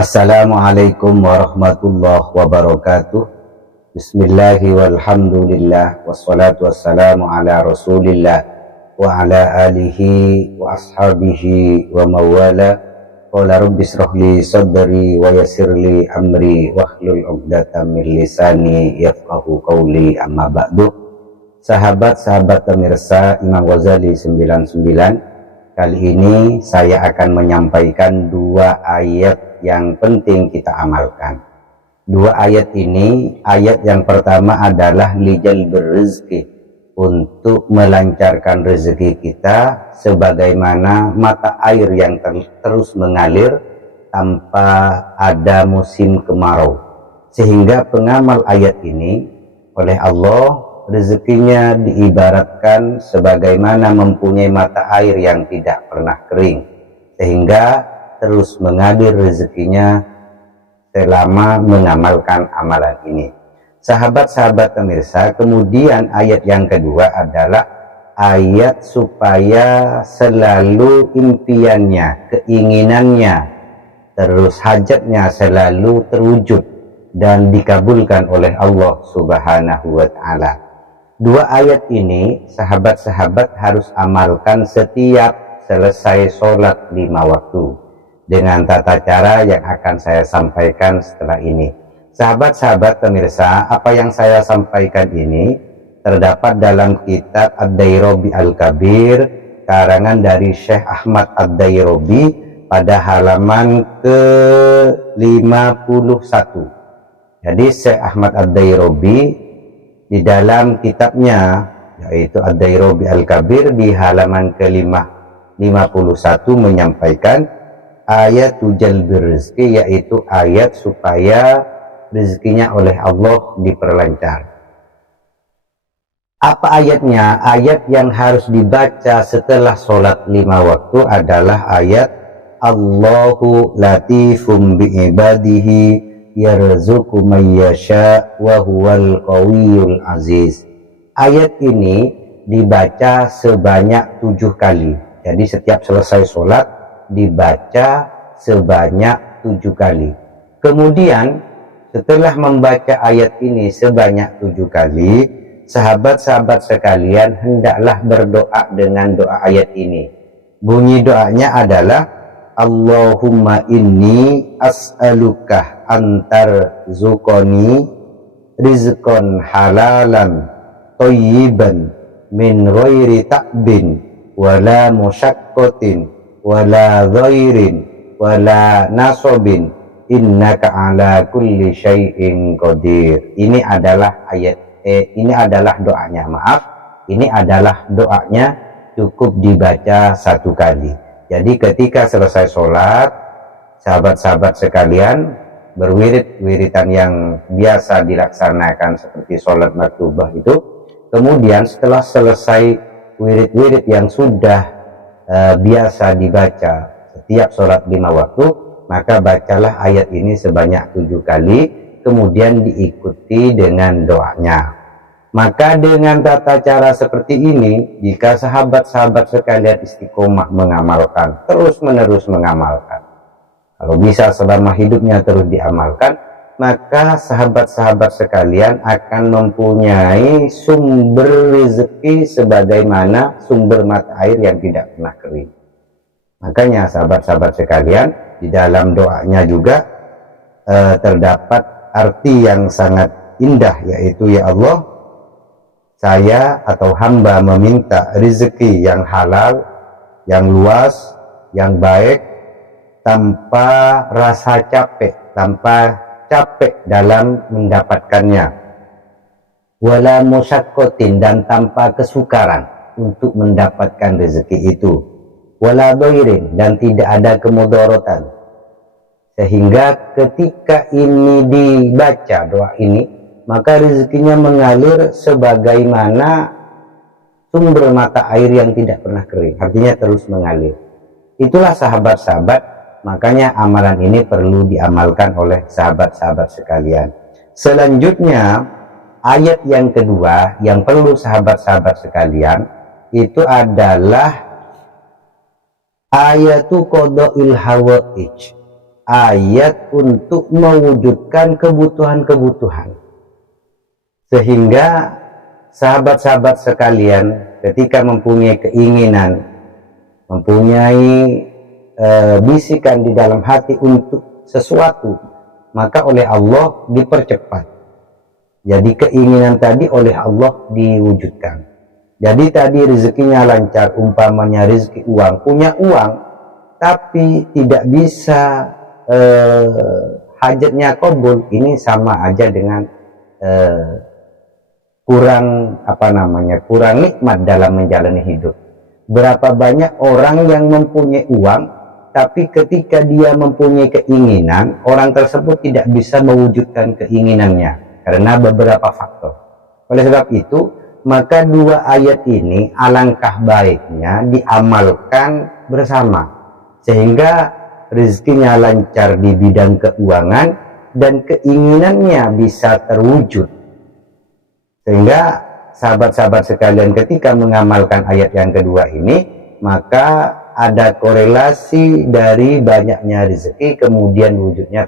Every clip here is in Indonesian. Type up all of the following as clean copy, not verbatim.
Assalamualaikum warahmatullahi wabarakatuh. Bismillahi walhamdulillah wassalatu wassalamu ala rasulillah wa ala alihi wa ashabihi wa mawala. Qala rabbi shrah li sadri wa yassir li amri wahlul 'uqdatam min lisani yafqahu qawli, amma ba'du. Sahabat-sahabat pemirsa Imam Ghazali 99, kali ini saya akan menyampaikan dua ayat yang penting kita amalkan. Dua ayat ini, ayat yang pertama adalah lijalbir rizki, untuk melancarkan rezeki kita sebagaimana mata air yang terus mengalir tanpa ada musim kemarau. Sehingga pengamal ayat ini oleh Allah rezekinya diibaratkan sebagaimana mempunyai mata air yang tidak pernah kering, sehingga terus mengalir rezekinya selama mengamalkan amalan ini. Sahabat-sahabat pemirsa, kemudian ayat yang kedua adalah ayat supaya selalu impiannya, keinginannya, terus hajatnya selalu terwujud dan dikabulkan oleh Allah Subhanahu wa Ta'ala. Dua ayat ini sahabat-sahabat harus amalkan setiap selesai sholat 5 waktu dengan tata cara yang akan saya sampaikan setelah ini. Sahabat-sahabat pemirsa, apa yang saya sampaikan ini terdapat dalam kitab Ad-Dairobi Al-Kabir karangan dari Syekh Ahmad Ad-Dairobi pada halaman ke-51. Jadi Syekh Ahmad Ad-Dairobi di dalam kitabnya yaitu Ad-Dairobi Al-Kabir di halaman ke-51 menyampaikan ayat jalbir rizki, yaitu ayat supaya rezekinya oleh Allah diperlancar. Apa ayatnya? Ayat yang harus dibaca setelah sholat 5 waktu adalah ayat Allahu latifum bi'ibadihi yarzuqu may yasha wa huwal qawiyul aziz. Ayat ini dibaca sebanyak 7 kali. Jadi setiap selesai sholat dibaca sebanyak 7 kali. Kemudian setelah membaca ayat ini sebanyak 7 kali, sahabat-sahabat sekalian hendaklah berdoa dengan doa ayat ini. Bunyi doanya adalah Allahumma inni as'aluka antar zukoni rizqan halalan thayyiban min ghairi ta'bin wala musyakkotin wala dhairin wala nasobin innaka ala kulli syai'in qadir. Ini adalah ini adalah doanya, ini adalah doanya, cukup dibaca 1 kali. Jadi ketika selesai sholat, sahabat-sahabat sekalian berwirid-wiridan yang biasa dilaksanakan seperti sholat maktubah itu. Kemudian setelah selesai wirid-wirid yang sudah biasa dibaca setiap sholat 5 waktu, maka bacalah ayat ini sebanyak 7 kali, kemudian diikuti dengan doanya. Maka dengan tata cara seperti ini, jika sahabat-sahabat sekalian istiqomah mengamalkan, terus-menerus mengamalkan, kalau bisa selama hidupnya terus diamalkan, maka sahabat-sahabat sekalian akan mempunyai sumber rezeki sebagaimana sumber mata air yang tidak pernah kering. Makanya sahabat-sahabat sekalian, di dalam doanya juga terdapat arti yang sangat indah, yaitu ya Allah, saya atau hamba meminta rezeki yang halal, yang luas, yang baik, tanpa rasa capek, tanpa capek dalam mendapatkannya, wala musyakkotin, dan tanpa kesukaran untuk mendapatkan rezeki itu, wala dhairin, dan tidak ada kemudorotan. Sehingga ketika ini dibaca doa ini, maka rezekinya mengalir sebagaimana sumber mata air yang tidak pernah kering, artinya terus mengalir. Itulah sahabat-sahabat, makanya amalan ini perlu diamalkan oleh sahabat-sahabat sekalian. Selanjutnya, ayat yang kedua yang perlu sahabat-sahabat sekalian itu adalah ayatu qada'il hawaij, ayat untuk mewujudkan kebutuhan-kebutuhan. Sehingga sahabat-sahabat sekalian ketika mempunyai keinginan, mempunyai bisikan di dalam hati untuk sesuatu, maka oleh Allah dipercepat. Jadi keinginan tadi oleh Allah diwujudkan. Jadi tadi rezekinya lancar, umpamanya rezeki uang, punya uang tapi tidak bisa hajatnya kabul, ini sama aja dengan kurang nikmat dalam menjalani hidup. Berapa banyak orang yang mempunyai uang, tapi ketika dia mempunyai keinginan, orang tersebut tidak bisa mewujudkan keinginannya karena beberapa faktor. Oleh sebab itu, maka dua ayat ini alangkah baiknya diamalkan bersama, sehingga rezekinya lancar di bidang keuangan dan keinginannya bisa terwujud. Sehingga sahabat-sahabat sekalian ketika mengamalkan ayat yang kedua ini, maka ada korelasi dari banyaknya rezeki kemudian wujudnya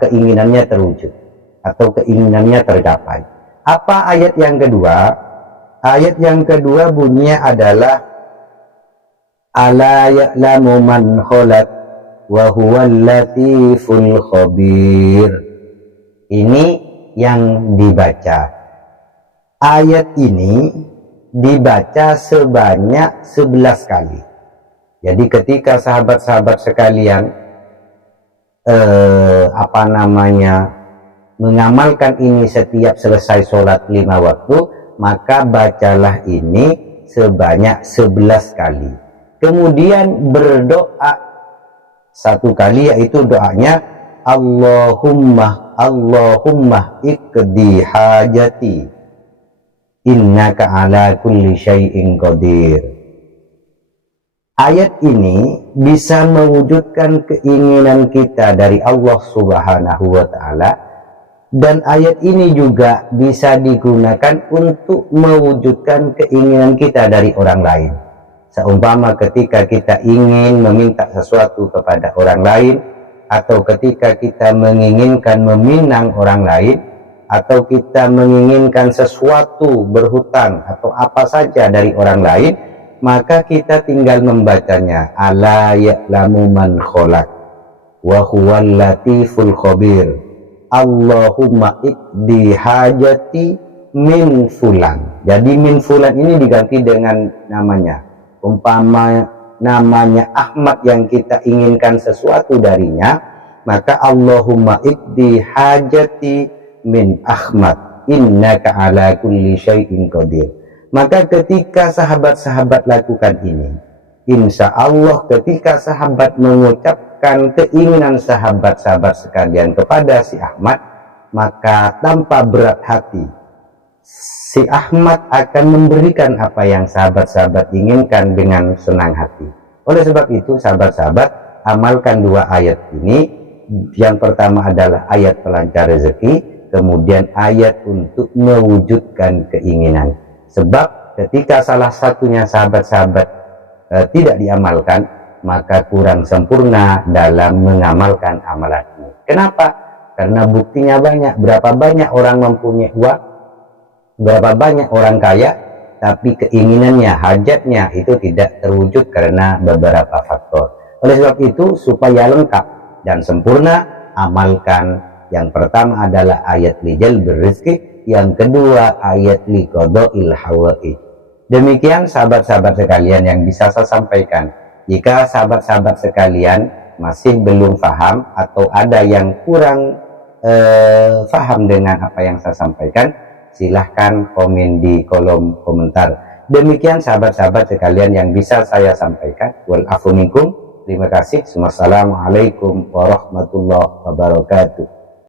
keinginannya terwujud atau keinginannya tercapai. Apa ayat yang kedua? Ayat yang kedua bunyinya adalah ala ya'lamu man khalaq wa huwal latiful khabir. Ini yang dibaca. Ayat ini dibaca sebanyak 11 kali. Jadi ketika sahabat-sahabat sekalian mengamalkan ini setiap selesai sholat 5 waktu, maka bacalah ini sebanyak 11 kali. Kemudian berdoa satu kali, yaitu doanya Allahumma iqdi hajati innaka ala kulli syai'in qadir. Ayat ini bisa mewujudkan keinginan kita dari Allah Subhanahu wa ta'ala, dan ayat ini juga bisa digunakan untuk mewujudkan keinginan kita dari orang lain. Seumpama ketika kita ingin meminta sesuatu kepada orang lain, atau ketika kita menginginkan meminang orang lain, atau kita menginginkan sesuatu berhutang atau apa saja dari orang lain, maka kita tinggal membacanya ala ya'lamu man khalaq wa huwal latiful khabir Allahumma iqdi hajati min fulan. Jadi min fulan ini diganti dengan namanya. Umpama namanya Ahmad yang kita inginkan sesuatu darinya, maka Allahumma iqdi hajati min Ahmad innaka ala kulli syai'in qadir. Maka ketika sahabat-sahabat lakukan ini, insya Allah ketika sahabat mengucapkan keinginan sahabat-sahabat sekalian kepada si Ahmad, maka tanpa berat hati si Ahmad akan memberikan apa yang sahabat-sahabat inginkan dengan senang hati. Oleh sebab itu sahabat-sahabat, amalkan dua ayat ini. Yang pertama adalah ayat pelancar rezeki, kemudian ayat untuk mewujudkan keinginan. Sebab ketika salah satunya sahabat-sahabat tidak diamalkan, maka kurang sempurna dalam mengamalkan amalan ini. Kenapa? Karena buktinya banyak. Berapa banyak orang mempunyai uang, berapa banyak orang kaya, tapi keinginannya, hajatnya itu tidak terwujud karena beberapa faktor. Oleh sebab itu, supaya lengkap dan sempurna, amalkan. Yang pertama adalah ayat li jalbil rizki, yang kedua ayat li qada'il hawaij. Demikian sahabat-sahabat sekalian yang bisa saya sampaikan. Jika sahabat-sahabat sekalian masih belum paham atau ada yang kurang paham dengan apa yang saya sampaikan, silahkan komen di kolom komentar. Demikian sahabat-sahabat sekalian yang bisa saya sampaikan. Wal afu minkum. Terima kasih. Wassalamualaikum warahmatullahi wabarakatuh.